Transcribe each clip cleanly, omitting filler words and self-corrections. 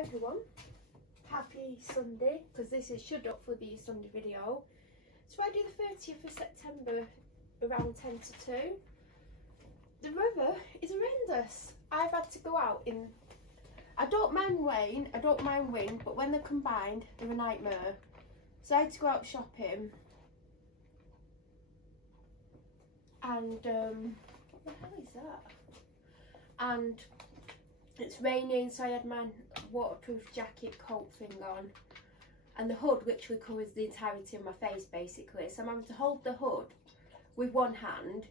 Hi everyone, happy Sunday, because this should hopefully be a Sunday video. So I do the 30th of September around 10 to 2. The weather is horrendous. I've had to go out in, I don't mind rain, I don't mind wind, but when they're combined, they're a nightmare. So I had to go out shopping, and what the hell is that? And it's raining, so I had my waterproof jacket coat thing on, and the hood literally covers the entirety of my face basically, so I'm having to hold the hood with one hand,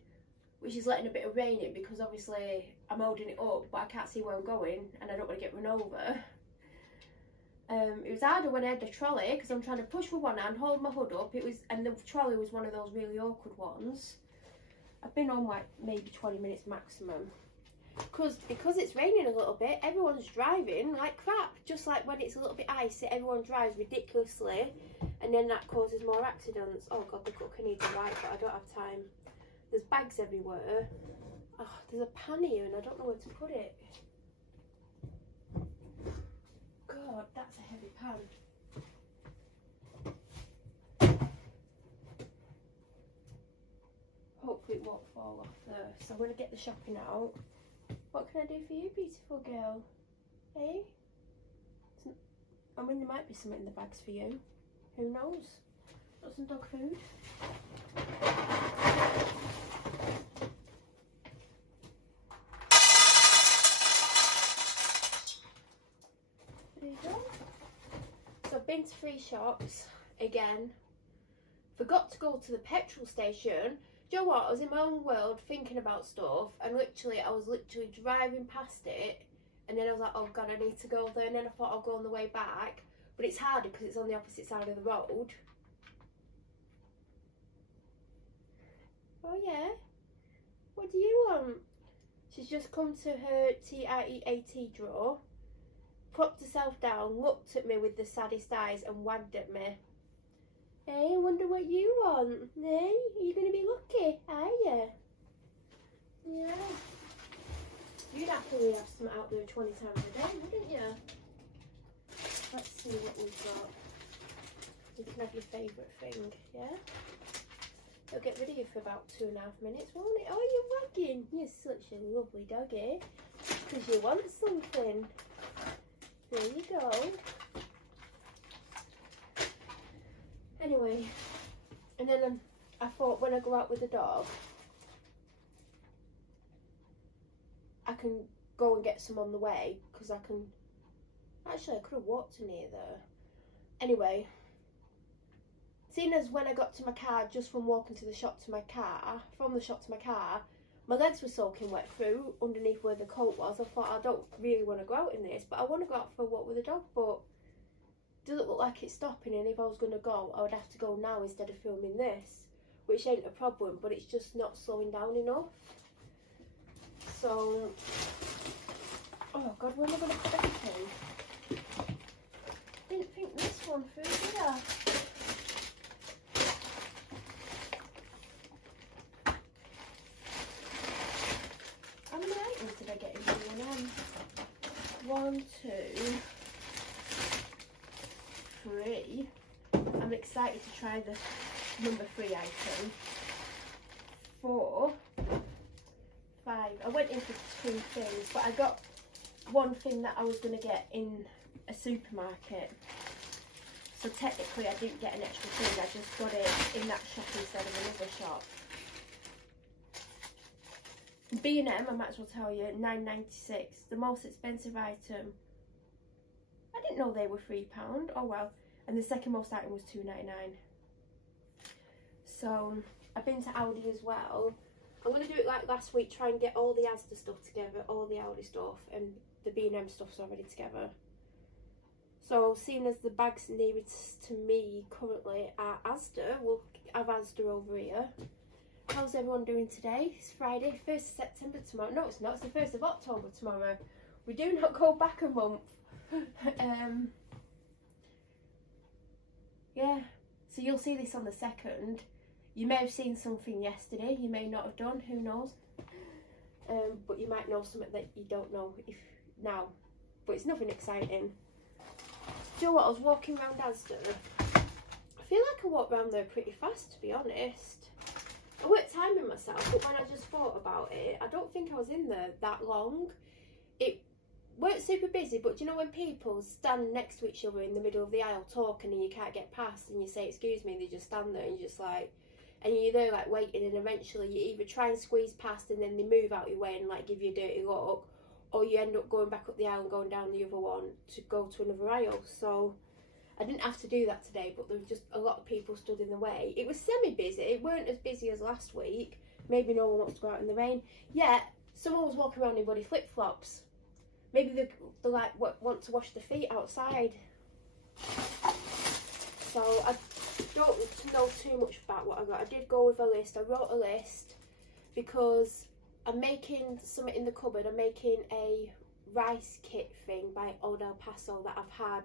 which is letting a bit of rain in because obviously I'm holding it up but I can't see where I'm going and I don't want to get run over. It was harder when I had the trolley because I'm trying to push with one hand, hold my hood up, and the trolley was one of those really awkward ones. I've been on like maybe 20 minutes maximum. Because it's raining a little bit, everyone's driving like crap. Just like when it's a little bit icy, everyone drives ridiculously, and then that causes more accidents. Oh god, the cook, I need to write, but I don't have time. There's bags everywhere. Oh, there's a pan here and I don't know where to put it. God, that's a heavy pan. Hopefully it won't fall off there. So I'm going to get the shopping out. What can I do for you, beautiful girl? Eh? I mean, there might be something in the bags for you. Who knows? Got some dog food. There you go. So I've been to 3 shops again. Forgot to go to the petrol station. Do you know what? I was in my own world thinking about stuff, and I was literally driving past it, and then I was like, oh god, I need to go there, and then I thought I'll go on the way back, but it's harder because it's on the opposite side of the road. Oh yeah? What do you want? She's just come to her TREAT drawer, propped herself down, looked at me with the saddest eyes and wagged at me. Hey, I wonder what you want. Hey, you're going to be lucky, are you? Yeah. You'd happily have some out there 20 times a day, wouldn't you? Let's see what we've got. You can have your favourite thing, yeah? It'll get rid of you for about 2.5 minutes, won't it? Oh, you're wagging. You're such a lovely doggy. Because you want something. There you go. Anyway, and then I thought when I go out with the dog, I can go and get some on the way, because I can, actually I could have walked to near there. Anyway, seeing as when I got to my car, just from walking to the shop to my car, from the shop to my car, my legs were soaking wet through underneath where the coat was. I thought I don't really want to go out in this, but I want to go out for a walk with the dog, but doesn't look like it's stopping, and if I was going to go, I would have to go now instead of filming this, which ain't a problem, but it's just not slowing down enough. So, oh god, where am I going to put everything? Didn't think this one through, did I? How many items did I get in here? 1, 2, 3. I'm excited to try the number 3 item. 4, 5. I went in for 2 things, but I got one thing that I was going to get in a supermarket. So technically I didn't get an extra thing, I just got it in that shop instead of another shop. B&M, I might as well tell you, £9.96, the most expensive item. I didn't know they were £3, oh well. And the second most item was £2.99. So I've been to Aldi as well. I'm going to do it like last week, try and get all the Asda stuff together, all the Aldi stuff, and the B&M stuff's already together. So seeing as the bags nearest to me currently are Asda, we'll have Asda over here. How's everyone doing today? It's Friday, 1st of September tomorrow. No, it's not, it's the 1st of October tomorrow. We do not go back a month. Yeah, so you'll see this on the 2nd. You may have seen something yesterday, you may not have done, who knows. But you might know something that you don't know if now. But it's nothing exciting. Do you know what? I was walking around Asda. I feel like I walked around there pretty fast, to be honest. I weren't timing myself, but when I just thought about it, I don't think I was in there that long. It weren't super busy, but do you know when people stand next to each other in the middle of the aisle talking and you can't get past and you say excuse me and they just stand there and you're just like, and you're there like waiting, and eventually you either try and squeeze past and then they move out your way and like give you a dirty look, or you end up going back up the aisle and going down the other one to go to another aisle. So I didn't have to do that today, but there was just a lot of people stood in the way. It was semi-busy. It weren't as busy as last week. Maybe no one wants to go out in the rain. Yeah, someone was walking around in bloody flip-flops. Maybe they like want to wash their feet outside. So I don't know too much about what I got. I did go with a list. I wrote a list because I'm making something in the cupboard. I'm making a rice kit thing by Old El Paso that I've had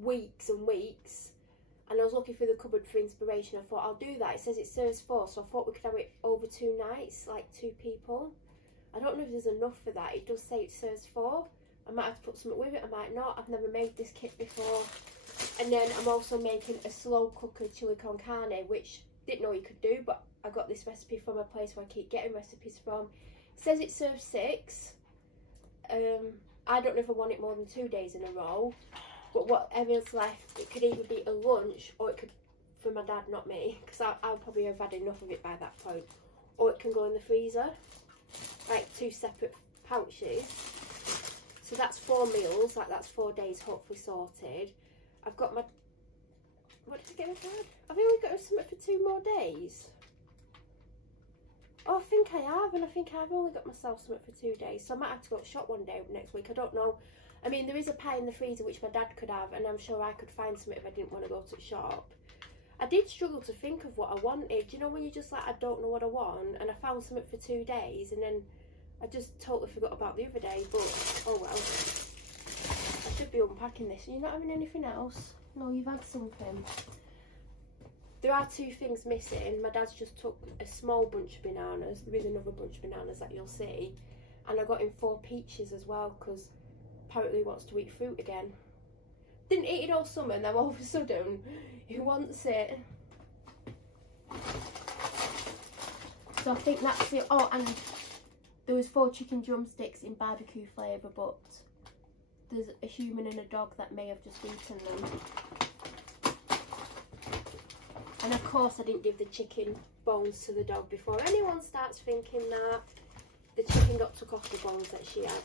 weeks and weeks, and I was looking through the cupboard for inspiration. I thought I'll do that. It says it serves 4, so I thought we could have it over 2 nights, like 2 people. I don't know if there's enough for that. It does say it serves 4. I might have to put something with it, I might not. I've never made this kit before. And then I'm also making a slow cooker chili con carne, which didn't know you could do, but I got this recipe from a place where I keep getting recipes from. It says it serves 6. I don't know if I want it more than 2 days in a row, but whatever's left, it could either be a lunch, or it could, for my dad, not me, because I'll probably have had enough of it by that point, or it can go in the freezer, like 2 separate pouches. So that's 4 meals, like that's 4 days hopefully sorted. I've got my, what did I get with Dad? I've only got something for 2 more days. Oh, I think I have, and I think I've only got myself something for 2 days, so I might have to go to shop one day next week. I don't know. I mean, there is a pie in the freezer which my dad could have, and I'm sure I could find something if I didn't want to go to the shop. I did struggle to think of what I wanted. You know when you're just like, I don't know what I want, and I found something for 2 days, and then I just totally forgot about the other day, but oh well. I should be unpacking this. You're not having anything else? No, you've had something. There are 2 things missing. My dad's just took a small bunch of bananas. There is another bunch of bananas that you'll see. And I got him 4 peaches as well, because apparently he wants to eat fruit again. Didn't eat it all summer, and then all of a sudden he wants it. So I think that's it. Oh, and there was 4 chicken drumsticks in barbecue flavour, but there's a human and a dog that may have just eaten them. And of course I didn't give the chicken bones to the dog before anyone starts thinking that the chicken got took off the bones that she had.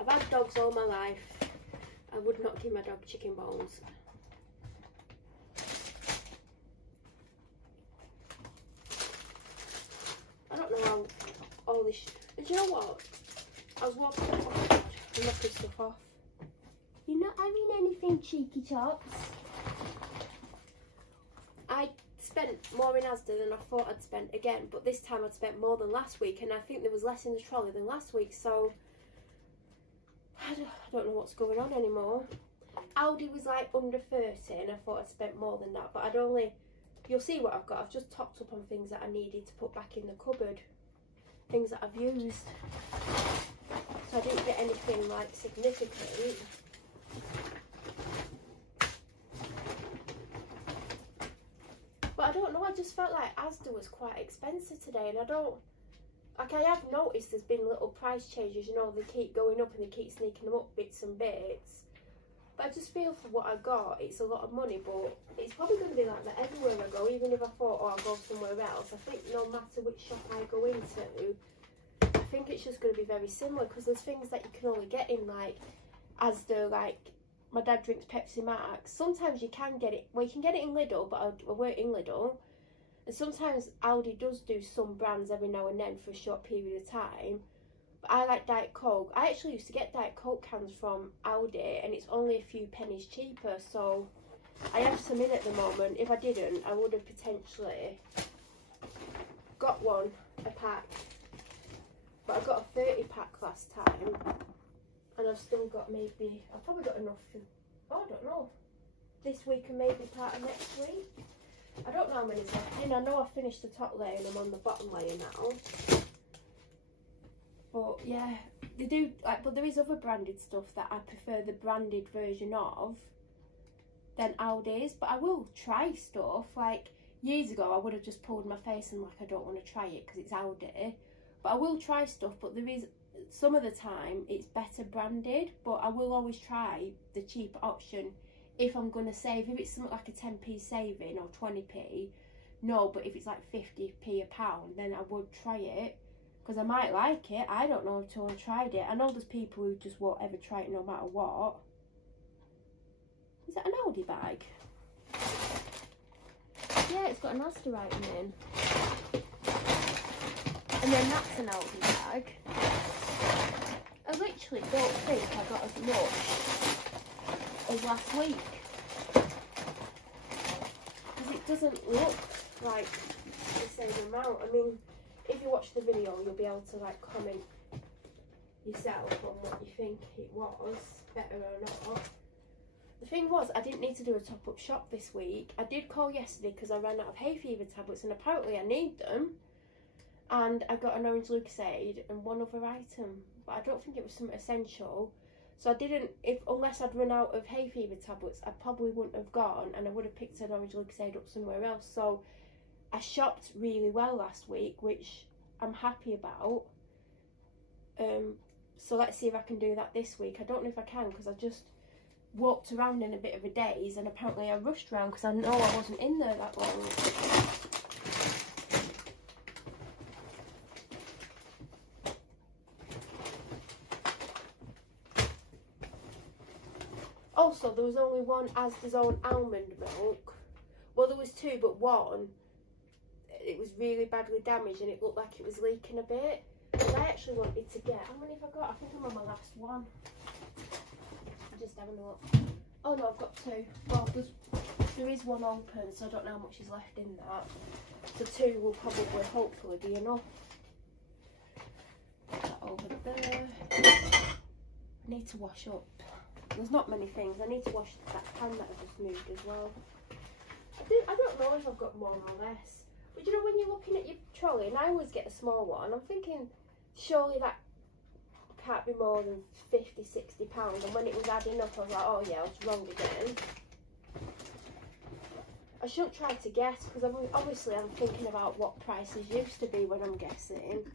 I've had dogs all my life. I would not give my dog chicken bones. I don't know how all this... And do you know what? I was walking up and knocking stuff off. You're not having anything, cheeky chops. I spent more in Asda than I thought I'd spent again, but this time I'd spent more than last week, and I think there was less in the trolley than last week, so I don't know what's going on anymore. Aldi was like under 30 and I thought I'd spent more than that, but I'd only, you'll see what I've got. I've just topped up on things that I needed to put back in the cupboard, things that I've used, so I didn't get anything like significant. But I don't know, I just felt like Asda was quite expensive today, and I don't, like, I have noticed there's been little price changes, you know, they keep going up and they keep sneaking them up bits and bits. But I just feel for what I got, it's a lot of money, but it's probably going to be like that everywhere I go, even if I thought, oh, I'll go somewhere else. I think no matter which shop I go into, I think it's just going to be very similar, because there's things that you can only get in, like, Asda, like, my dad drinks Pepsi Max. Sometimes you can get it, well, you can get it in Lidl, but I work in Lidl. And sometimes Aldi does do some brands every now and then for a short period of time. But I like Diet Coke. I actually used to get Diet Coke cans from Aldi, and it's only a few pennies cheaper. So I have some in at the moment. If I didn't, I would have potentially got one a pack. But I got a 30 pack last time. And I've still got maybe, I've probably got enough for, oh, I don't know, this week and maybe part of next week. I don't know how many's left in. I know I finished the top layer and I'm on the bottom layer now. But yeah, they do, like, but there is other branded stuff that I prefer the branded version of than Aldi's. But I will try stuff. Like, years ago I would have just pulled my face and like, I don't want to try it because it's Aldi. But I will try stuff, but there is, some of the time it's better branded, but I will always try the cheaper option if I'm going to save. If it's something like a 10p saving or 20p, no, but if it's like 50p a pound, then I would try it. Because I might like it. I don't know until I've tried it. I know there's people who just won't ever try it no matter what. Is that an Aldi bag? Yeah, it's got an Asda writing in. And then that's an Aldi bag. I literally don't think I got as much as last week. Because it doesn't look like the same amount. I mean, if you watch the video, you'll be able to like comment yourself on what you think it was, better or not. The thing was, I didn't need to do a top-up shop this week. I did call yesterday because I ran out of hay fever tablets and apparently I need them. And I got an orange Lucozade and one other item, but I don't think it was something essential. So I didn't, unless I'd run out of hay fever tablets, I probably wouldn't have gone and I would have picked an orange Lucozade up somewhere else. So I shopped really well last week, which I'm happy about. So let's see if I can do that this week. I don't know if I can because I just walked around in a bit of a daze and apparently I rushed around because I know I wasn't in there that long. Also, there was only one Asda's own almond milk. Well, there was two, but one, it was really badly damaged and it looked like it was leaking a bit. And I actually wanted to get, how many have I got? I think I'm on my last one. I'm just having a look. Oh no, I've got two. Well, there is one open, so I don't know how much is left in that. So two will probably, hopefully, be enough. Put that over there. I need to wash up. There's not many things. I need to wash that pan that I just moved as well. I don't know if I've got more or less. But you know, when you're looking at your trolley, and I always get a small one, I'm thinking, surely that can't be more than 50, 60 pounds. And when it was adding up, I was like, oh yeah, I was wrong again. I shouldn't try to guess, because obviously I'm thinking about what prices used to be when I'm guessing.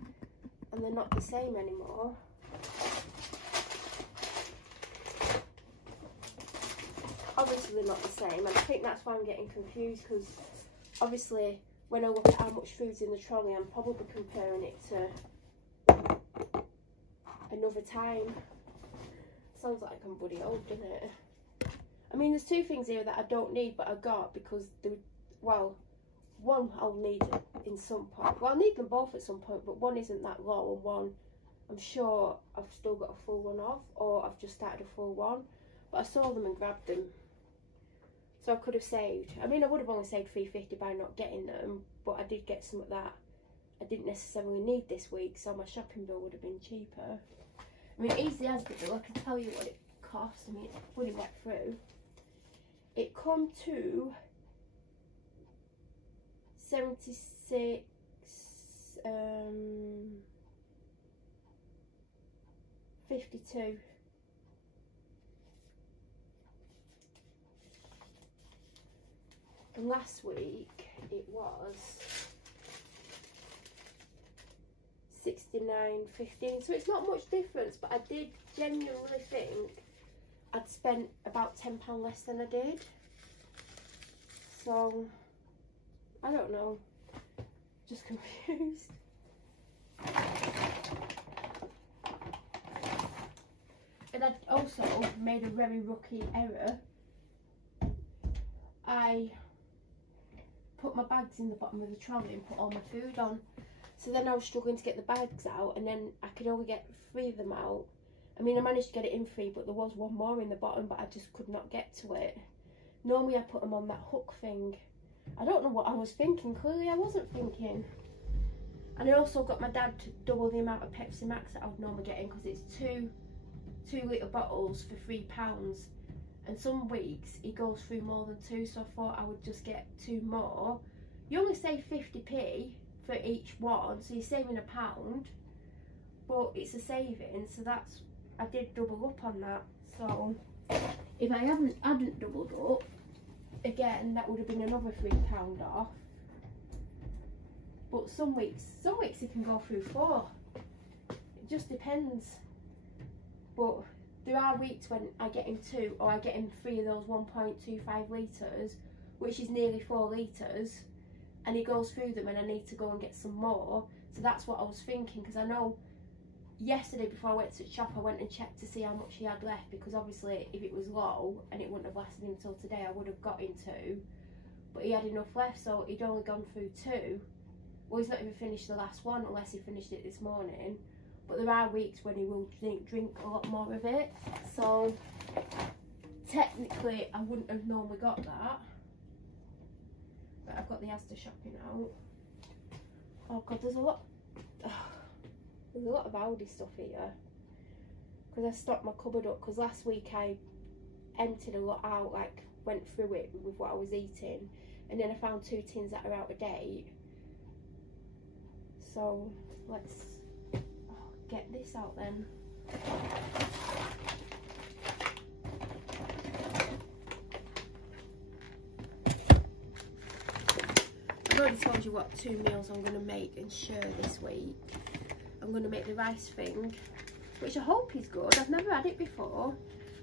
And they're not the same anymore. Obviously they're not the same, and I think that's why I'm getting confused, because obviously when I look at how much food's in the trolley, I'm probably comparing it to another time. Sounds like I'm bloody old, doesn't it? I mean, there's two things here that I don't need, but I got because, well, one I'll need in some point. Well, I'll need them both at some point, but one isn't that low, and one I'm sure I've still got a full one of, or I've just started a full one. But I saw them and grabbed them. So I could have saved. I mean, I would have only saved $3.50 by not getting them, but I did get some of that I didn't necessarily need this week, so my shopping bill would have been cheaper. I mean, easy as the bill, I can tell you what it cost. I mean, it's fully wet through. It come to 76, 52. And last week it was 69.15, so it's not much difference, but I did genuinely think I'd spent about £10 less than I did. So I don't know, just confused. And I also made a very rookie error. I put my bags in the bottom of the trolley and put all my food on. So then I was struggling to get the bags out, and then I could only get 3 of them out. I mean, I managed to get it in 3, but there was one more in the bottom, but I just could not get to it. Normally I put them on that hook thing. I don't know what I was thinking. Clearly I wasn't thinking. And I also got my dad to double the amount of Pepsi Max that I would normally get in, because it's two litre bottles for £3. And some weeks he goes through more than 2, so I thought I would just get 2 more. You only save 50p for each one, so you're saving £1. but it's a saving, so that's, I did double up on that. So if I hadn't doubled up, again, that would have been another £3 off. But some weeks you can go through 4. It just depends. But there are weeks when I get him 2 or I get him 3 of those 1.25 litres, which is nearly 4 litres, and he goes through them and I need to go and get some more. So that's what I was thinking, because I know yesterday before I went to the shop I went and checked to see how much he had left, because obviously if it was low and it wouldn't have lasted him until today I would have got him 2, but he had enough left, so he'd only gone through 2. Well, he's not even finished the last one unless he finished it this morning, but there are weeks when he will drink a lot more of it, so technically I wouldn't have normally got that, but I've got the Asda shopping out. Oh god, there's a lot of Aldi stuff here, because I stocked my cupboard up, because last week I emptied a lot out, like went through it with what I was eating, and then I found 2 tins that are out of date. So let's get this out then. I've already told you what 2 meals I'm going to make and share this week. I'm going to make the rice thing, which I hope is good. I've never had it before,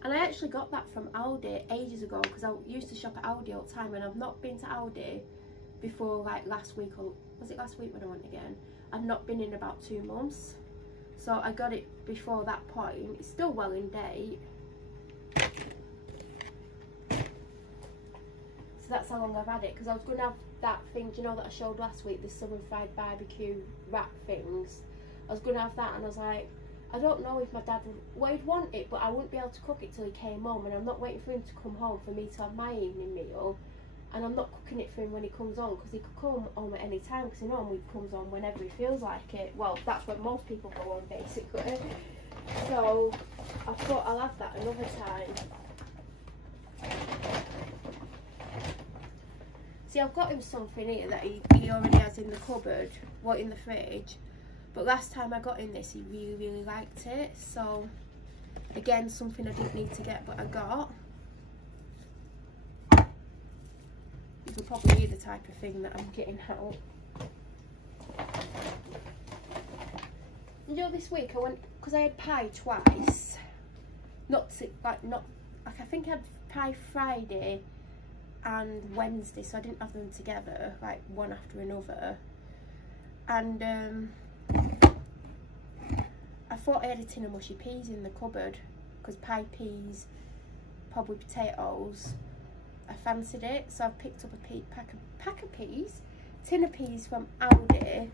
and I actually got that from Aldi ages ago, because I used to shop at Aldi all the time, and I've not been to Aldi before, like last week, or was it last week when I went again? I've not been in about 2 months, so I got it before that point. It's still well in date, so that's how long I've had it, because I was going to have that thing, do you know, that I showed last week, the southern fried barbecue wrap things. I was going to have that, and I was like, I don't know if my dad would, well, he'd want it, but I wouldn't be able to cook it till he came home, and I'm not waiting for him to come home for me to have my evening meal, and I'm not cooking it for him when he comes home, because he could come home at any time, because he normally comes home whenever he feels like it. Well, that's when most people go home, basically. So I thought I'll have that another time. See, I've got him something here that he already has in the cupboard, well, in the fridge. But last time I got him this, he really liked it. So again, something I didn't need to get, but I got. You can probably hear the type of thing that I'm getting out. You know, this week I went, because I had pie twice. I think I had pie Friday and Wednesday, so I didn't have them together, like one after another. And I thought I had a tin of mushy peas in the cupboard, because pie peas, probably potatoes, I fancied it, so I picked up a pack of peas, tin of peas from Aldi,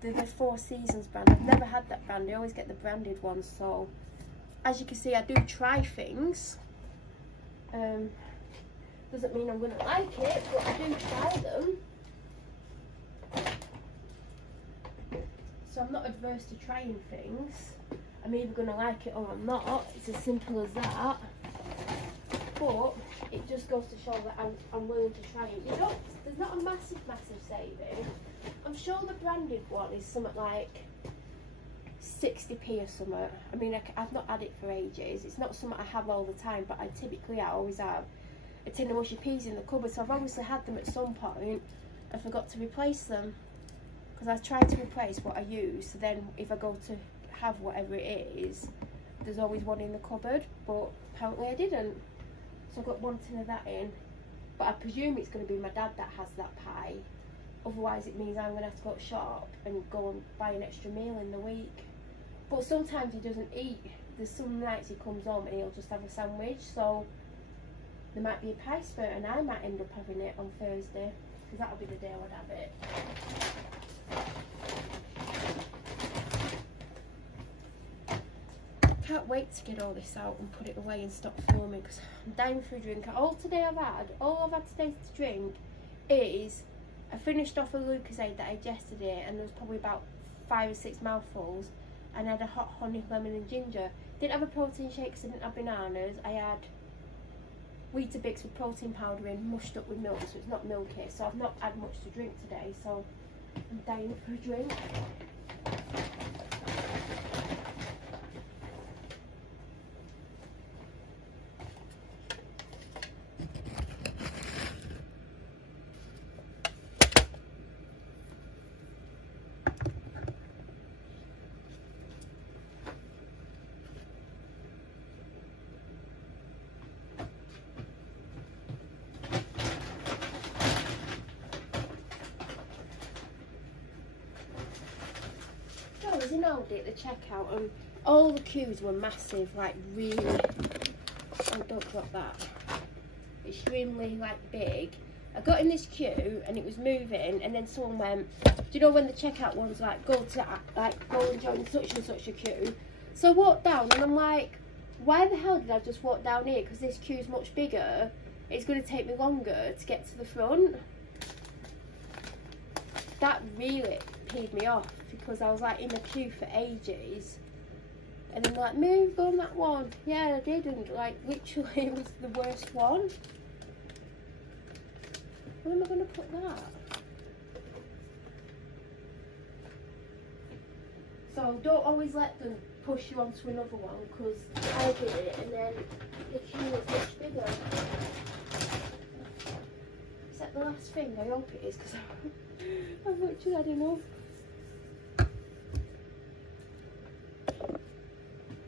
the Four Seasons brand. I've never had that brand, I always get the branded ones, so as you can see I do try things. Doesn't mean I'm going to like it, but I do try them. So I'm not adverse to trying things. I'm either going to like it or I'm not. It's as simple as that. But it just goes to show that I'm willing to try it. You don't, there's not a massive saving. I'm sure the branded one is something like 60p or something. I mean, I've not had it for ages. It's not something I have all the time, but I always have a tin of mushy peas in the cupboard, so I've obviously had them at some point. I forgot to replace them, because I tried to replace what I use, so then if I go to have whatever it is, there's always one in the cupboard, but apparently I didn't. So I've got 1 tin of that in, but I presume it's going to be my dad that has that pie. Otherwise it means I'm going to have to go to shop and go and buy an extra meal in the week. But sometimes he doesn't eat. There's some nights he comes home and he'll just have a sandwich, so there might be a pie spurt and I might end up having it on Thursday, because that'll be the day I would have it. Can't wait to get all this out and put it away and stop filming, because I'm dying for a drink. All I've had today to drink is, I finished off a Lucozade that I had yesterday, and there was probably about 5 or 6 mouthfuls, and I had a hot honey, lemon and ginger. Didn't have a protein shake because I didn't have bananas. I had Weetabix with protein powder in, mushed up with milk, so it's not milky. So I've not had much to drink today, so I'm dying for a drink. was in Aldi at the checkout and all the queues were massive, like really, oh don't drop that, extremely like big. I got in this queue and it was moving, and then someone went, do you know when the checkout one's like, go and join such and such a queue? So I walked down and I'm like, why the hell did I just walk down here? Because this queue's much bigger. It's going to take me longer to get to the front. That really peed me off because I was like in a queue for ages. And then like, move, go on that one. Yeah, I didn't. Like, literally, it was the worst one. Where am I going to put that? So don't always let them push you onto another one, because I did it and then the queue was much bigger. Is that the last thing? I hope it is, because I've literally had enough.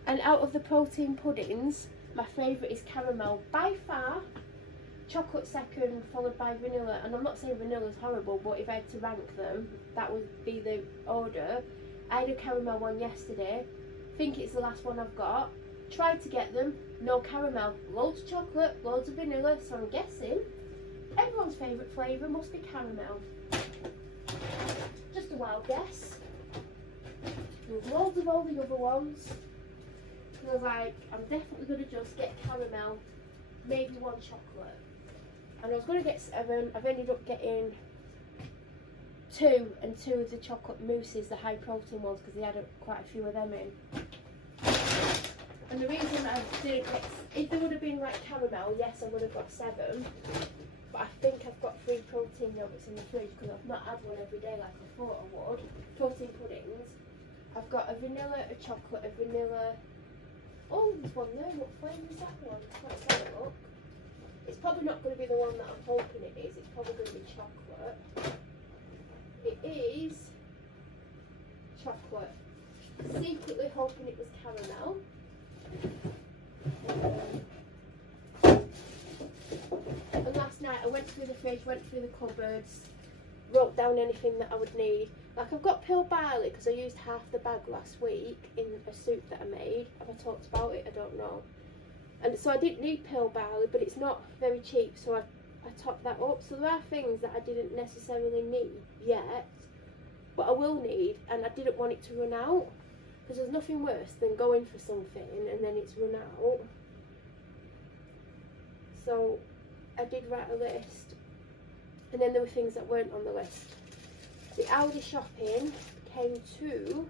And out of the protein puddings, my favourite is caramel by far. Chocolate second, followed by vanilla. And I'm not saying vanilla's horrible, but if I had to rank them, that would be the order. I had a caramel one yesterday. Think it's the last one I've got. Tried to get them, no caramel. Loads of chocolate, loads of vanilla. So I'm guessing everyone's favourite flavour must be caramel. Just a wild guess. There's loads of all the other ones. I was like, I'm definitely going to just get caramel, maybe one chocolate. And I was going to get 7, I've ended up getting 2, and 2 of the chocolate mousses, the high protein ones, because they had quite a few of them in. And the reason I didn't get, if there would have been like caramel, yes, I would have got 7. But I think I've got 3 protein yogurts in the fridge because I've not had one every day like I thought I would. Protein puddings. I've got a vanilla, a chocolate, a vanilla. Oh, there's one there. What flavour is that one? Let's have a look. It's probably not going to be the one that I'm hoping it is. It's probably going to be chocolate. It is chocolate. Secretly hoping it was caramel. And last night I went through the fridge, went through the cupboards, wrote down anything that I would need. Like I've got peeled barley because I used half the bag last week in a soup that I made. Have I talked about it? I don't know. And so I didn't need peeled barley, but it's not very cheap, so I topped that up. So there are things that I didn't necessarily need yet, but I will need, and I didn't want it to run out, because there's nothing worse than going for something and then it's run out. So I did write a list, and then there were things that weren't on the list. The Aldi shopping came to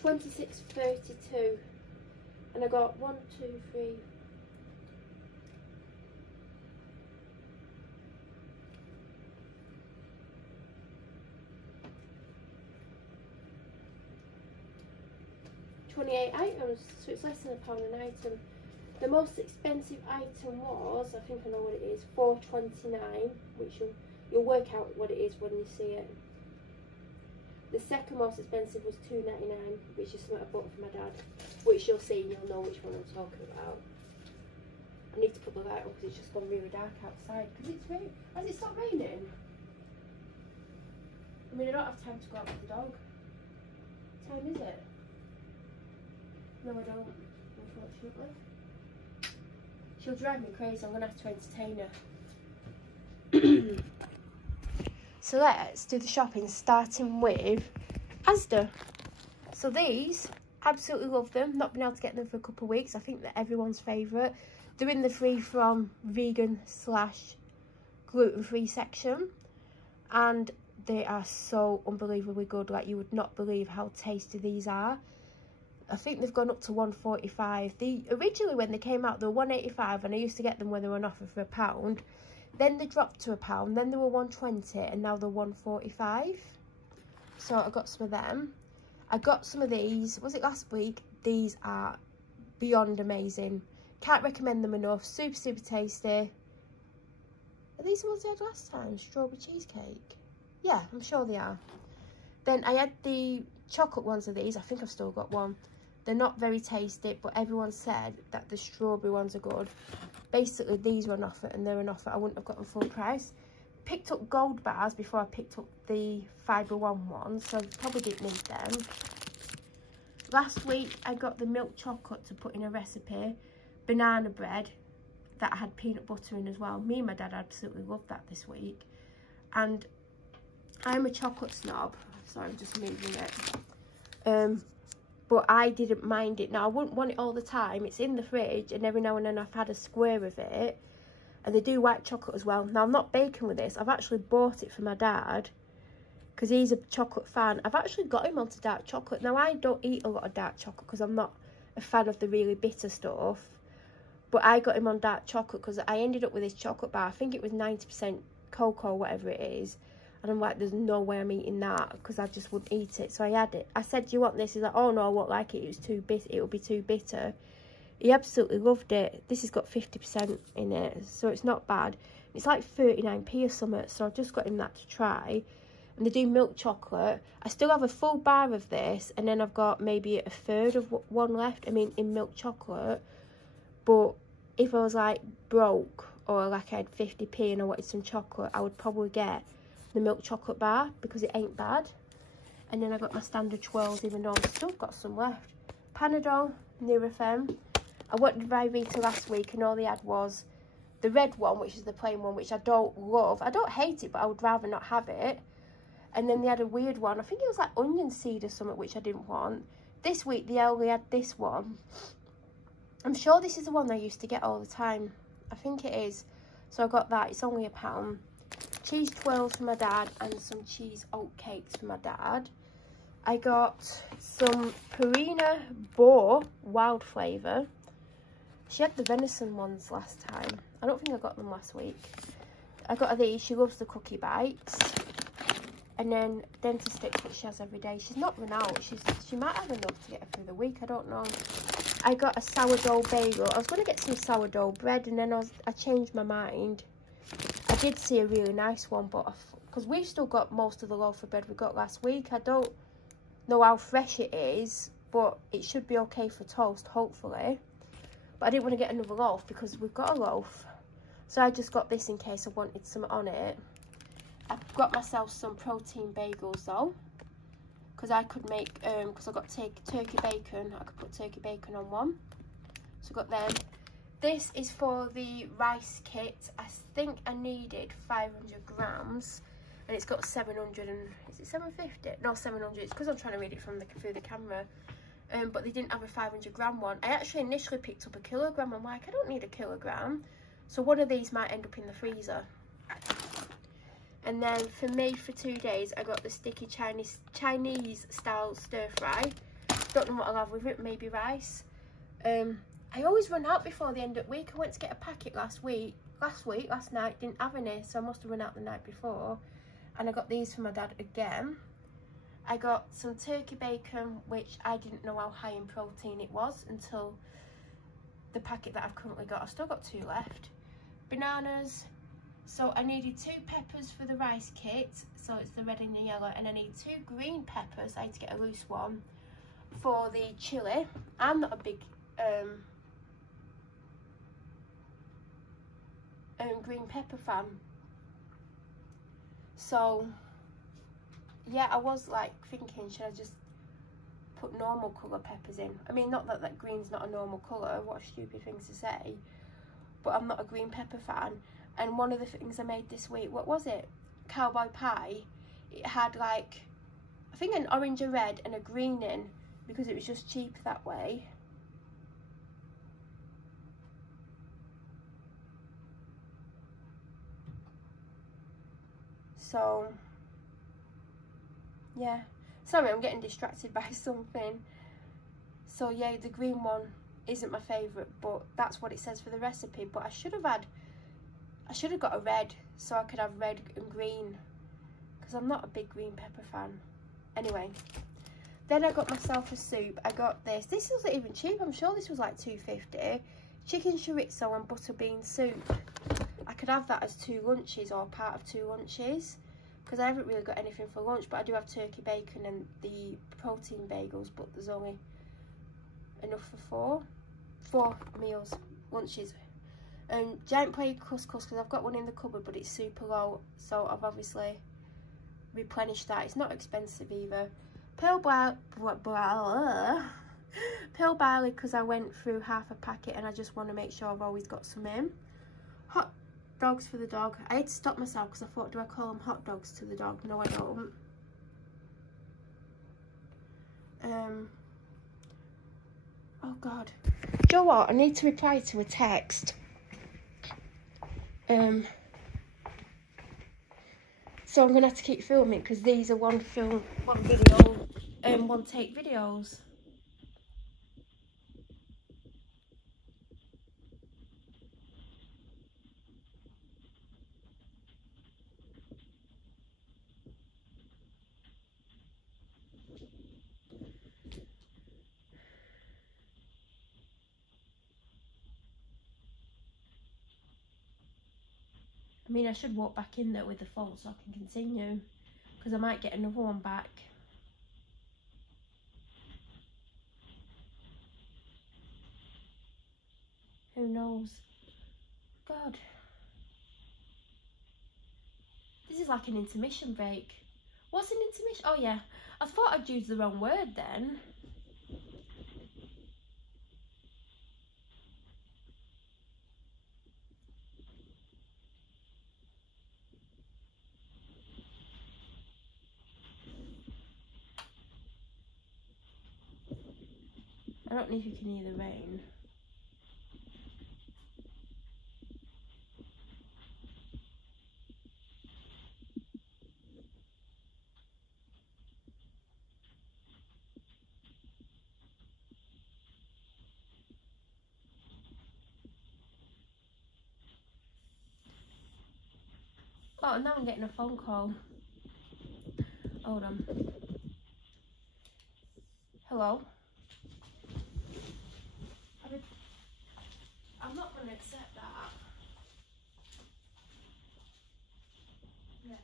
£26.32, and I got 1, 2, 3, 28 items, so it's less than £1 an item. The most expensive item was, I think I know what it is, £4.29, which you'll work out what it is when you see it. The second most expensive was £2.99, which is something I bought for my dad, which you'll see and you'll know which one I'm talking about. I need to put the light up because it's just gone really dark outside because it's raining. Has it stopped raining? I mean, I don't have time to go out with the dog. What time is it? No, I don't, unfortunately. She'll drive me crazy. I'm going to have to entertain her. So let's do the shopping, starting with Asda. So these, absolutely love them. Not been able to get them for a couple of weeks. I think they're everyone's favourite. They're in the free from vegan / gluten-free section. And they are so unbelievably good. Like, you would not believe how tasty these are. I think they've gone up to £1.45. Originally when they came out they were £1.85, and I used to get them when they were on offer for £1. Then they dropped to £1, then they were £1.20, and now they're £1.45. So I got some of them. I got some of these, was it last week? These are beyond amazing. Can't recommend them enough. Super, super tasty. Are these the ones I had last time? Strawberry cheesecake? Yeah, I'm sure they are. Then I had the chocolate ones of these. I think I've still got one. They're not very tasty, but everyone said that the strawberry ones are good. Basically, these were on offer, and they're on offer. I wouldn't have got them full price. picked up gold bars before I picked up the Fibre One ones, so I probably didn't need them. Last week I got the milk chocolate to put in a recipe, banana bread that had peanut butter in as well. Me and my dad absolutely loved that this week. And I'm a chocolate snob, so I'm just moving it. But I didn't mind it. Now, I wouldn't want it all the time. It's in the fridge, and every now and then I've had a square of it. And they do white chocolate as well. Now, I'm not baking with this. I've actually bought it for my dad because he's a chocolate fan. I've actually got him onto dark chocolate. Now, I don't eat a lot of dark chocolate because I'm not a fan of the really bitter stuff. But I got him on dark chocolate because I ended up with this chocolate bar. I think it was 90% cocoa, whatever it is. And I'm like, there's no way I'm eating that because I just wouldn't eat it. So I had it. I said, do you want this? He's like, oh no, I won't like it. It was too bitter. It would be too bitter. He absolutely loved it. This has got 50% in it, so it's not bad. It's like 39p or something, so I just got him that to try. And they do milk chocolate. I still have a full bar of this, and then I've got maybe a third of one left, I mean, in milk chocolate. But if I was like broke, or like I had 50p and I wanted some chocolate, I would probably get the milk chocolate bar, because it ain't bad. And then I got my standard twirls, even though I've still got some left. Panadol, Nurofen. I went to Vita last week and all they had was the red one, which is the plain one, which I don't love. I don't hate it, but I would rather not have it. And then they had a weird one. I think it was like onion seed or something, which I didn't want. This week, they only had this one. I'm sure this is the one I used to get all the time. I think it is. So I got that. It's only £1. Cheese twirls for my dad and some cheese oat cakes for my dad. I got some Purina Boar wild flavour. She had the venison ones last time. I don't think I got them last week. I got her these. She loves the cookie bites. And then dentist sticks, which she has every day. She's not run out. She might have enough to get her through the week. I don't know. I got a sourdough bagel. I was going to get some sourdough bread, and then I changed my mind. I did see a really nice one, but because we've still got most of the loaf of bread we got last week. I don't know how fresh it is, but it should be okay for toast, hopefully. But I didn't want to get another loaf because we've got a loaf. So I just got this in case I wanted some on it. I've got myself some protein bagels though. Because I could make, because I got turkey bacon. I could put turkey bacon on one. So I got them. This is for the rice kit. I think I needed 500 grams. And it's got 700 and, is it 750? No, 700. It's because I'm trying to read it from through the camera. But they didn't have a 500 gram one. I actually initially picked up a kilogram. I'm like, I don't need a kilogram. So one of these might end up in the freezer. And then for me, for 2 days, I got the sticky Chinese style stir fry. Don't know what I'll have with it, maybe rice. I always run out before the end of the week. I went to get a packet last night, didn't have any, so I must have run out the night before. And I got these for my dad again. I got some turkey bacon, which I didn't know how high in protein it was until the packet that I've currently got. I've still got 2 left. Bananas. So I needed 2 peppers for the rice kit. So it's the red and the yellow. And I need 2 green peppers. I had to get a loose one for the chilli. I'm not a big green pepper fan. So yeah, I was like thinking, should I just put normal colour peppers in? I mean, not that green's not a normal colour, what a stupid thing to say, but I'm not a green pepper fan. And one of the things I made this week, what was it? Cowboy pie. It had like, I think an orange, a red and a green in, because it was just cheap that way. So yeah, sorry, I'm getting distracted by something. So yeah, the green one isn't my favourite, but that's what it says for the recipe. But I should have got a red, so I could have red and green, because I'm not a big green pepper fan. Anyway, then I got myself a soup. I got this. This wasn't even cheap. I'm sure this was like $2.50. Chicken chorizo and butter bean soup. I could have that as 2 lunches or part of 2 lunches, because I haven't really got anything for lunch, but I do have turkey bacon and the protein bagels, but there's only enough for 4 meals, lunches. Giant plate couscous, because I've got one in the cupboard but it's super low, so I've obviously replenished that. It's not expensive either. Pearl barley, because I went through half a packet and I just want to make sure I've always got some in. Hot dogs for the dog. I had to stop myself because I thought, do I call them hot dogs to the dog? No, I don't. Oh god, do you know what, I need to reply to a text. So I'm gonna have to keep filming because these are one take videos. I mean, I should walk back in there with the phone so I can continue, because I might get another one back. Who knows? God. This is like an intermission break. What's an intermission? Oh yeah, I thought I'd used the wrong word then. I don't know if you can hear the rain. Oh, now I'm getting a phone call. Hold on. Hello? I'm not going to accept that. Yeah.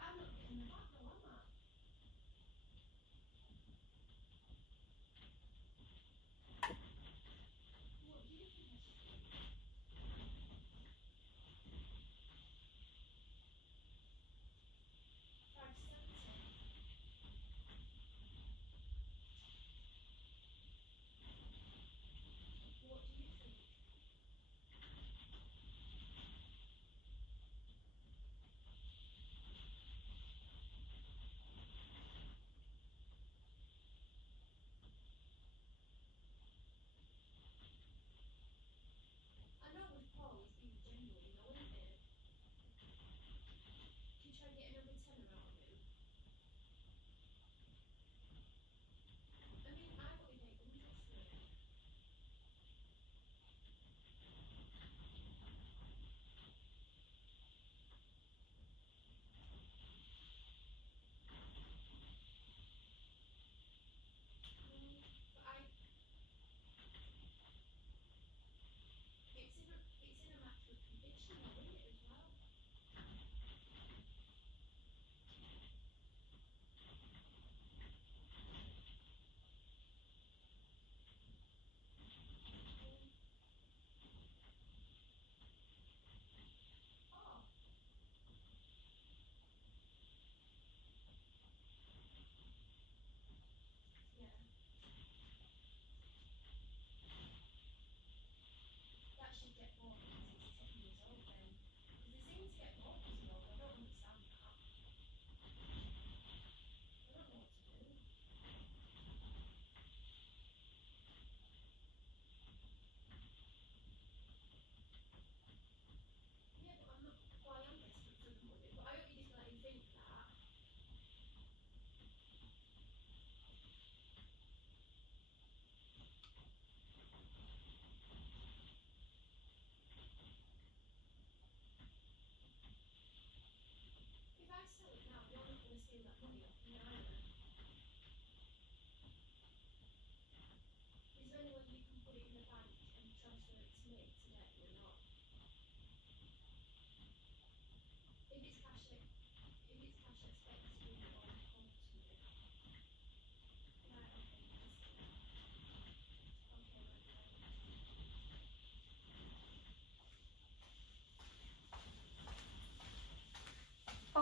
I'm not getting the back, though, am I? What do you think I should do?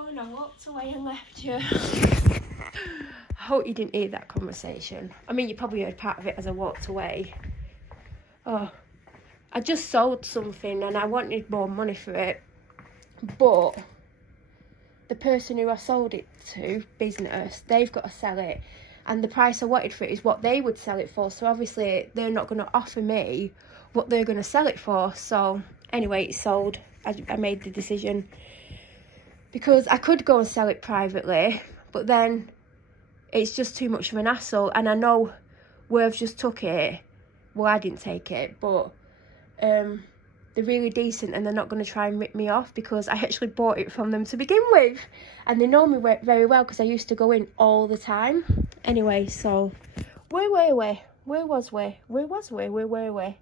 and I walked away and left you. I hope you didn't hear that conversation. I mean, you probably heard part of it as I walked away. Oh, I just sold something and I wanted more money for it. But the person who I sold it to, business, they've got to sell it. And the price I wanted for it is what they would sell it for. So obviously they're not going to offer me what they're going to sell it for. So anyway, it's sold. I made the decision. Because I could go and sell it privately. But then it's just too much of an hassle. And I know where I've just took it. Well, I didn't take it. But they're really decent and they're not going to try and rip me off because I actually bought it from them to begin with. And they know me very well because I used to go in all the time. Anyway, so where were we? Where was we? Where were we?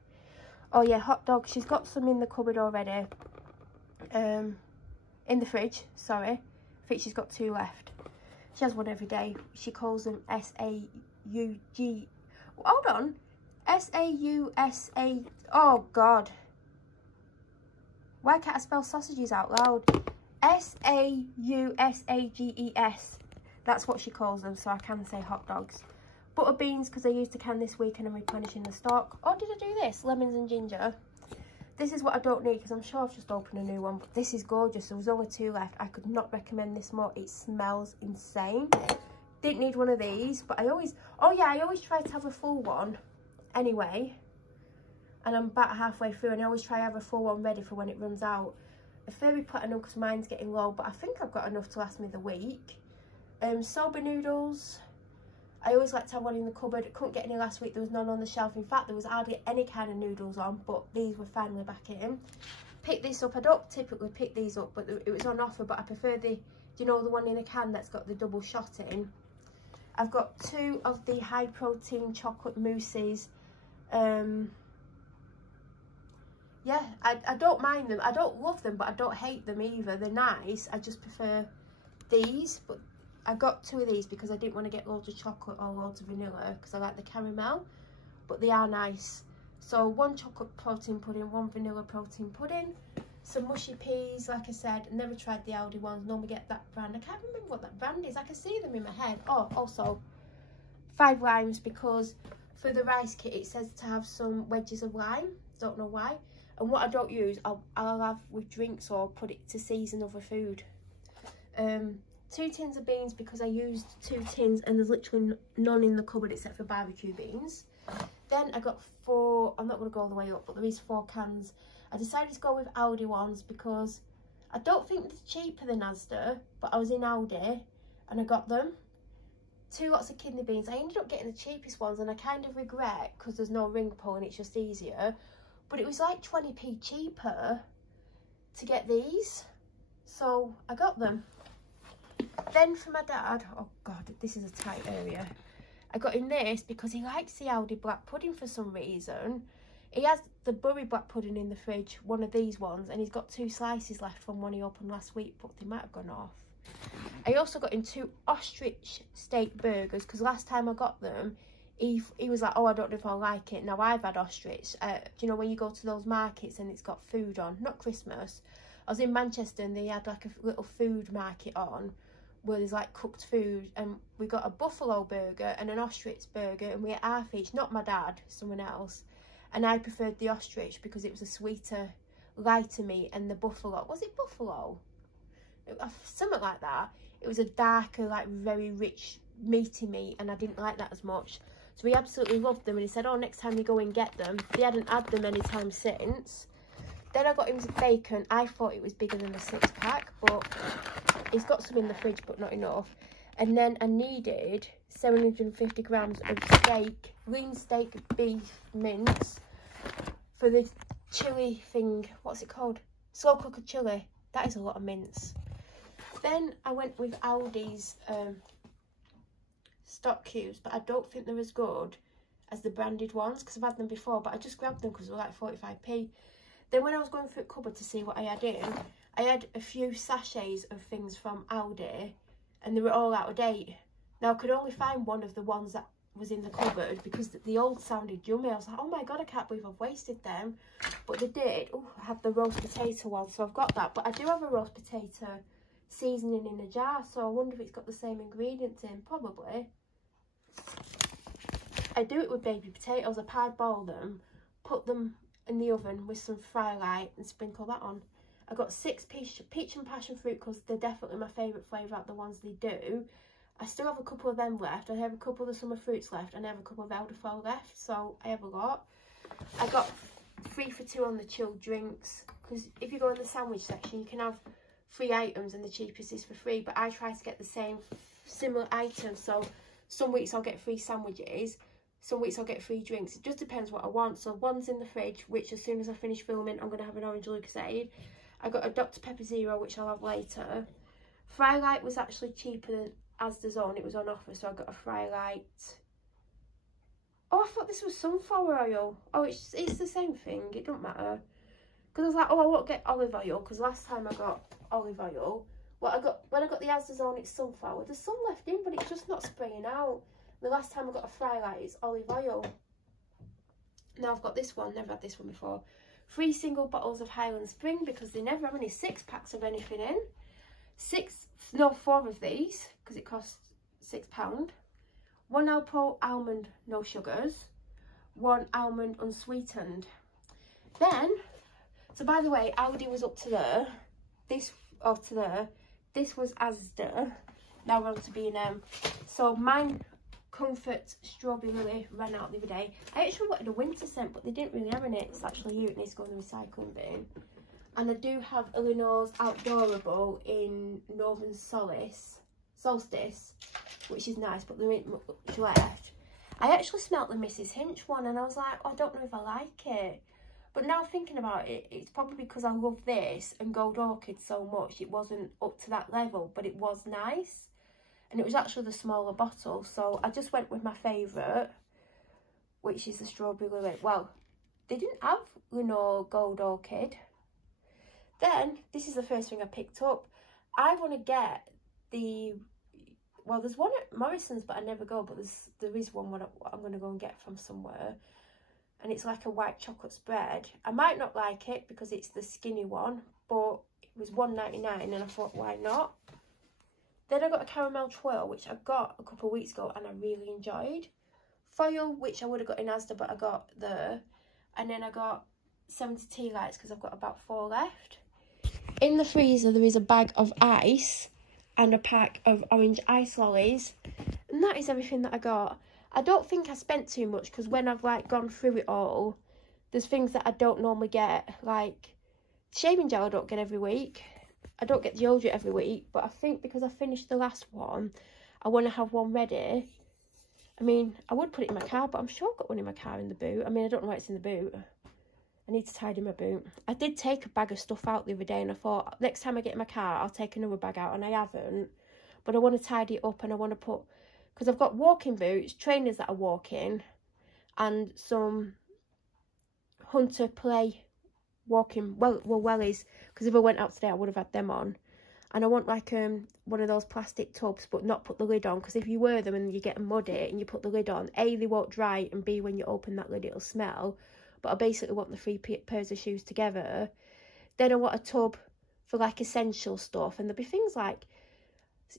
Oh yeah, hot dogs. She's got some in the cupboard already. In the fridge, sorry. I think she's got 2 left. She has one every day. She calls them S-A-U-G. Hold on. S-A-U-S-A. Oh God. Why can't I spell sausages out loud? S-A-U-S-A-G-E-S. That's what she calls them, so I can say hot dogs. Butter beans, because I used to can this week and I'm replenishing the stock. Oh, did I do this? Lemons and ginger. This is what I don't need, because I'm sure I've just opened a new one. But this is gorgeous. There was only 2 left. I could not recommend this more. It smells insane. Didn't need one of these, but I always... Oh, yeah, I always try to have a full one anyway. And I'm about halfway through, and I always try to have a full one ready for when it runs out. A fairy platinum because mine's getting low, but I think I've got enough to last me the week. Soba noodles. I always like to have one in the cupboard. I couldn't get any last week. There was none on the shelf. In fact, there was hardly any kind of noodles on, but these were finally back in. Picked this up. I don't typically pick these up, but it was on offer. But I prefer the, do you know, the one in a can that's got the double shot in. I've got 2 of the high protein chocolate mousses. Yeah, I don't mind them. I don't love them, but I don't hate them either. They're nice. I just prefer these. But I got 2 of these because I didn't want to get loads of chocolate or loads of vanilla because I like the caramel. But they are nice. So 1 chocolate protein pudding, 1 vanilla protein pudding. Some mushy peas, like I said. Never tried the Aldi ones. Normally get that brand. I can't remember what that brand is. I can see them in my head. Oh, also 5 limes because for the rice kit it says to have some wedges of lime. Don't know why. And what I don't use, I'll have with drinks or put it to season other food. 2 tins of beans because I used 2 tins and there's literally none in the cupboard except for barbecue beans. Then I got 4, I'm not going to go all the way up, but there is 4 cans. I decided to go with Aldi ones because I don't think they're cheaper than Asda, but I was in Aldi and I got them. 2 lots of kidney beans. I ended up getting the cheapest ones and I kind of regret because there's no ring pull and it's just easier. But it was like 20p cheaper to get these. So I got them. Then for my dad, oh God, this is a tight area. I got him this because he likes the Aldi black pudding for some reason. He has the Bury black pudding in the fridge, one of these ones, and he's got 2 slices left from one he opened last week, but they might have gone off. I also got him 2 ostrich steak burgers because last time I got them, he was like, oh, I don't know if I'll like it. Now, I've had ostrich. Do you know when you go to those markets and it's got food on? Not Christmas. I was in Manchester and they had like a little food market on where there's like cooked food. And we got a buffalo burger and an ostrich burger and we ate half each. Not my dad, someone else. And I preferred the ostrich because it was a sweeter, lighter meat. And the buffalo, was it buffalo? Something like that. It was a darker, like very rich, meaty meat. And I didn't like that as much. So he absolutely loved them and he said, oh, next time you go and get them. They hadn't had them any time since. Then I got him some bacon. I thought it was bigger than a 6-pack, but he's got some in the fridge, but not enough. And then I needed 750 grams of steak, lean steak beef mince for the chilli thing. What's it called? Slow cooker chilli. That is a lot of mince. Then I went with Aldi's stock cubes, but I don't think they're as good as the branded ones because I've had them before, but I just grabbed them because they were like 45p. Then when I was going through the cupboard to see what I had in, I had a few sachets of things from Aldi and they were all out of date. Now I could only find one of the ones that was in the cupboard because the old sounded yummy. I was like, oh my God, I can't believe I've wasted them. But they did. Oh, I have the roast potato one, so I've got that. But I do have a roast potato seasoning in a jar, so I wonder if it's got the same ingredients in. Probably. I do it with baby potatoes. I pied boil them, put them in the oven with some fry light and sprinkle that on. I got 6 peach and passion fruit because they're definitely my favourite flavour out of the ones they do. I still have a couple of them left. I have a couple of the summer fruits left, and I have a couple of elderflower left, so I have a lot. I got 3 for 2 on the chilled drinks, because if you go in the sandwich section, you can have 3 items and the cheapest is for free, but I try to get the same similar items. So some weeks I'll get 3 sandwiches, some weeks I'll get 3 drinks. It just depends what I want. So one's in the fridge, which as soon as I finish filming, I'm going to have an orange Lucozade. I got a Dr Pepper Zero, which I'll have later. Fry Light was actually cheaper than Asda's own. It was on offer, so I got a Fry Light. Oh, I thought this was sunflower oil. Oh, it's the same thing. It don't matter. Because I was like, oh, I won't get olive oil, because last time I got olive oil. When I got the Asda's own, it's sunflower. There's some left in, but it's just not spraying out. The last time I got a Fry Light, it's olive oil. Now I've got this one. Never had this one before. 3 single bottles of Highland Spring, because they never have any 6 packs of anything in. 4 of these, because it costs £6. 1 Alpro almond, no sugars. 1 almond unsweetened. Then, so by the way, Aldi was up to there. This was Asda. Now we're on to B&M. So mine Comfort Strawberry Lily ran out the other day. I actually wanted a winter scent, but they didn't really have any. It's actually you. It needs to go in the recycling bin. And I do have Eleanor's Outdoorable in Northern Solstice, which is nice, but there ain't much left. I actually smelt the Mrs. Hinch one, and I was like, oh, I don't know if I like it. But now thinking about it, it's probably because I love this and Gold Orchid so much. It wasn't up to that level, but it was nice. And it was actually the smaller bottle, so I just went with my favourite, which is the Strawberry Lily. Well, they didn't have Lenore Gold Orchid. Then, this is the first thing I picked up. I want to get the, well, there's one at Morrison's, but I never go, but there is one I'm going to go and get from somewhere. And it's like a white chocolate spread. I might not like it because it's the skinny one, but it was £1.99 and I thought, why not? Then I got a caramel twirl, which I got a couple of weeks ago and I really enjoyed. Foil, which I would have got in Asda, but I got there. And then I got 70 tea lights because I've got about 4 left. In the freezer, there is a bag of ice and a pack of orange ice lollies. And that is everything that I got. I don't think I spent too much because when I've like gone through it all, there's things that I don't normally get. Like shaving gel I don't get every week. I don't get deodorant every week, but I think because I finished the last one, I want to have one ready. I mean, I would put it in my car, but I'm sure I've got one in my car in the boot. I mean, I don't know why it's in the boot. I need to tidy my boot. I did take a bag of stuff out the other day and I thought, next time I get in my car, I'll take another bag out, and I haven't. But I want to tidy it up and I want to put, because I've got walking boots, trainers that I walk in, and some Hunter Play walking, wellies, because if I went out today I would have had them on. And I want like one of those plastic tubs, but not put the lid on, because if you wear them and you get muddy and you put the lid on, A, they won't dry, and B, when you open that lid it'll smell. But I basically want the 3 pairs of shoes together. Then I want a tub for like essential stuff, and there'll be things like,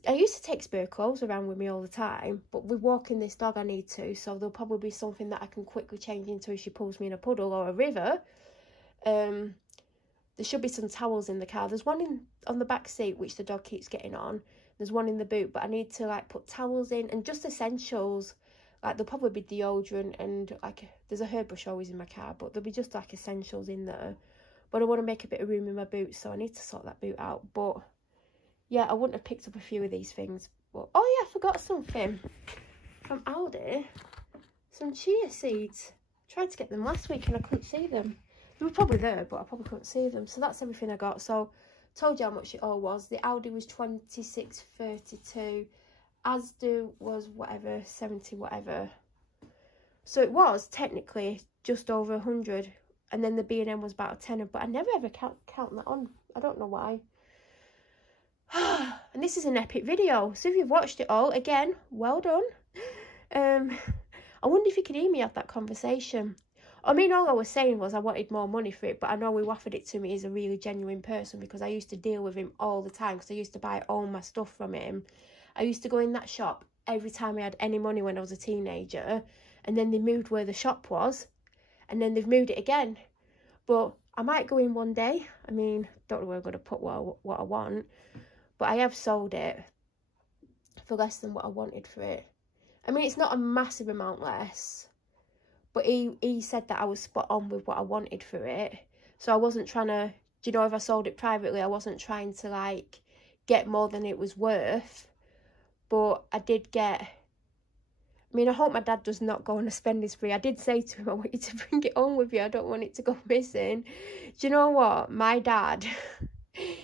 I used to take spare clothes around with me all the time, but with walking this dog I need to, so there'll probably be something that I can quickly change into if she pulls me in a puddle or a river. There should be some towels in the car. There's one on the back seat which the dog keeps getting on. There's one in the boot, but I need to like put towels in and just essentials. Like there'll probably be deodorant and like there's a hairbrush always in my car, but there'll be just like essentials in there. But I want to make a bit of room in my boots, so I need to sort that boot out. But yeah, I wouldn't have picked up a few of these things. But oh yeah, I forgot something from Aldi. Some chia seeds. Tried to get them last week and I couldn't see them. They were probably there, but I probably couldn't see them. So that's everything I got. So told you how much it all was. The Aldi was £26.32. Asda was whatever, 70 whatever. So it was technically just over 100. And then the B&M was about a tenner. But I never ever count that on. I don't know why. And this is an epic video. So if you've watched it all, again, well done. I wonder if you could hear me have that conversation. I mean, all I was saying was I wanted more money for it, but I know who offered it to me is a really genuine person, because I used to deal with him all the time, because I used to buy all my stuff from him. I used to go in that shop every time I had any money when I was a teenager, and then they moved where the shop was, and then they've moved it again. But I might go in one day. I mean, don't know where I'm going to put what I want, but I have sold it for less than what I wanted for it. I mean, it's not a massive amount less, but he said that I was spot on with what I wanted for it. So I wasn't trying to, do you know, if I sold it privately, I wasn't trying to, like, get more than it was worth. But I did get, I mean, I hope my dad does not go on a spending spree. I did say to him, I want you to bring it home with you. I don't want it to go missing. Do you know what? My dad,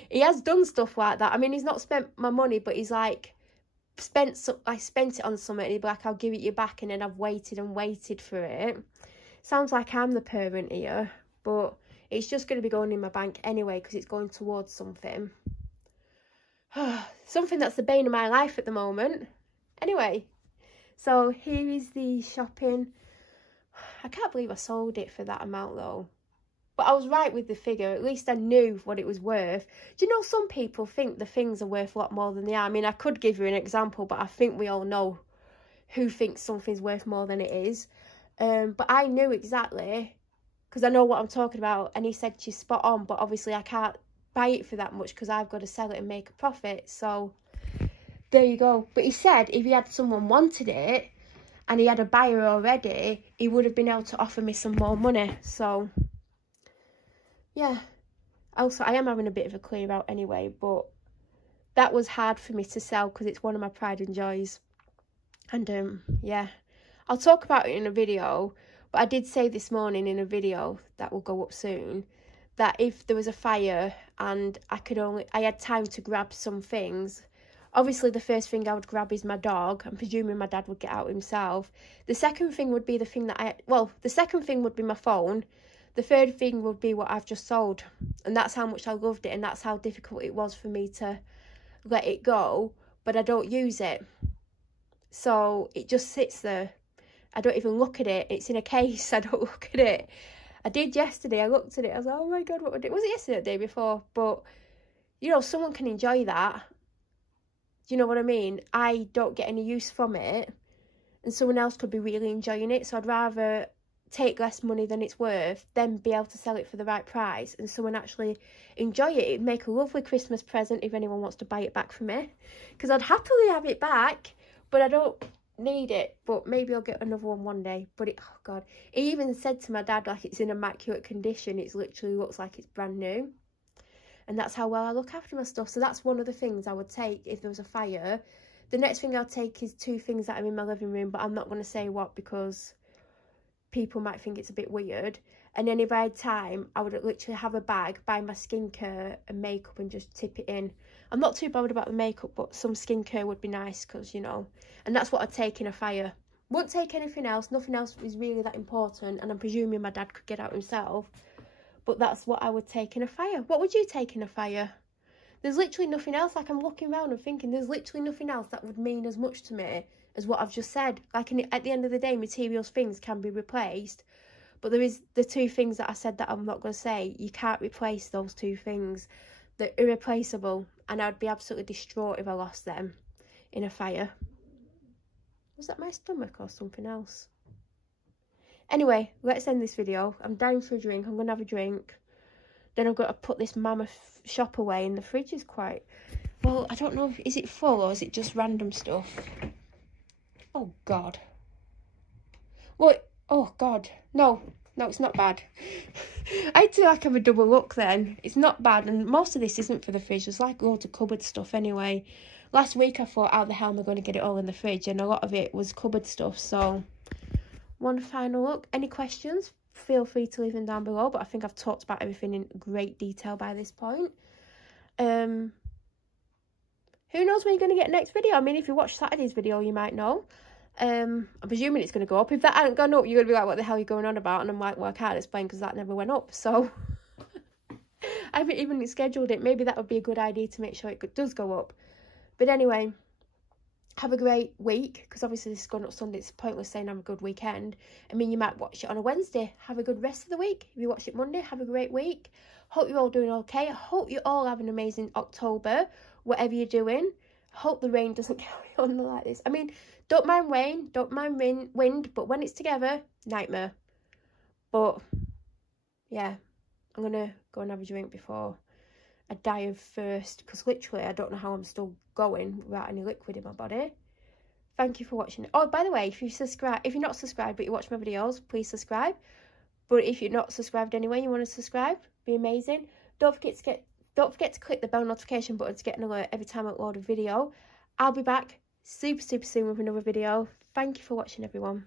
he has done stuff like that. I mean, he's not spent my money, but he's like, I spent it on something, and he'd be like, I'll give it you back, and then I've waited and waited for it. Sounds like I'm the parent here, but it's just going to be going in my bank anyway, because it's going towards something. Something that's the bane of my life at the moment. Anyway, so here is the shopping. I can't believe I sold it for that amount though. But I was right with the figure. At least I knew what it was worth. Do you know, some people think the things are worth a lot more than they are. I mean, I could give you an example, but I think we all know who thinks something's worth more than it is. But I knew exactly, because I know what I'm talking about. And he said she's spot on, but obviously I can't buy it for that much because I've got to sell it and make a profit. So there you go. But he said if he had someone wanted it and he had a buyer already, he would have been able to offer me some more money. So yeah, also I am having a bit of a clear out anyway, but that was hard for me to sell because it's one of my pride and joys. And yeah, I'll talk about it in a video, but I did say this morning in a video that will go up soon that if there was a fire and I had time to grab some things, obviously the first thing I would grab is my dog. I'm presuming my dad would get out himself. The second thing would be the second thing would be my phone. The third thing would be what I've just sold. And that's how much I loved it, and that's how difficult it was for me to let it go. But I don't use it. So it just sits there. I don't even look at it. It's in a case. I don't look at it. I did yesterday. I looked at it. I was like, oh my God, what would it? Was it yesterday or the day before? But, you know, someone can enjoy that. Do you know what I mean? I don't get any use from it. And someone else could be really enjoying it. So I'd rather take less money than it's worth, then be able to sell it for the right price and someone actually enjoy it. It'd make a lovely Christmas present if anyone wants to buy it back from me, because I'd happily have it back, but I don't need it. But maybe I'll get another one day. But it, oh God, he even said to my dad, like, it's in immaculate condition. It literally looks like it's brand new, and that's how well I look after my stuff. So that's one of the things I would take if there was a fire. The next thing I'll take is 2 things that are in my living room, but I'm not going to say what because people might think it's a bit weird. And then if I had time, I would literally have a bag, buy my skincare and makeup and just tip it in. I'm not too bothered about the makeup, but some skincare would be nice because, you know, and that's what I'd take in a fire. Wouldn't take anything else. Nothing else is really that important, and I'm presuming my dad could get out himself. But that's what I would take in a fire. What would you take in a fire? There's literally nothing else. Like, I'm looking around and thinking there's literally nothing else that would mean as much to me as what I've just said. Like, at the end of the day, materials, things can be replaced, but there is the 2 things that I said that I'm not going to say. You can't replace those 2 things. They're irreplaceable, and I'd be absolutely distraught if I lost them in a fire. Was that my stomach or something else? Anyway, let's end this video. I'm down for a drink. I'm going to have a drink. Then I've got to put this mammoth shop away, and the fridge is quite, well, I don't know, is it full or is it just random stuff? Oh God. What? Oh God. No, it's not bad. I had to like have a double look then. It's not bad, and most of this isn't for the fridge. There's like loads of cupboard stuff anyway. Last week I thought, how the hell am I going to get it all in the fridge? And a lot of it was cupboard stuff. So one final look. Any questions? Feel free to leave them down below. But I think I've talked about everything in great detail by this point. Who knows when you're going to get next video? I mean, if you watch Saturday's video, you might know. I'm presuming it's going to go up. If that hadn't gone up, you're going to be like, what the hell are you going on about? And I'm like, well, I can't explain because that never went up. So I haven't even scheduled it. Maybe that would be a good idea to make sure it does go up. But anyway, have a great week, because obviously this is going up Sunday. It's pointless saying have a good weekend. I mean, you might watch it on a Wednesday. Have a good rest of the week. If you watch it Monday, have a great week. Hope you're all doing okay. I hope you all have an amazing October, whatever you're doing. I hope the rain doesn't carry on like this. I mean, don't mind rain, don't mind wind, but when it's together, nightmare. But yeah, I'm going to go and have a drink before I die of thirst, because literally I don't know how I'm still going without any liquid in my body. Thank you for watching. Oh, by the way, if you're not subscribed but you watch my videos, please subscribe. But if you're not subscribed anyway, you want to subscribe, be amazing. Don't forget to click the bell notification button to get an alert every time I upload a video. I'll be back super soon with another video. Thank you for watching, everyone.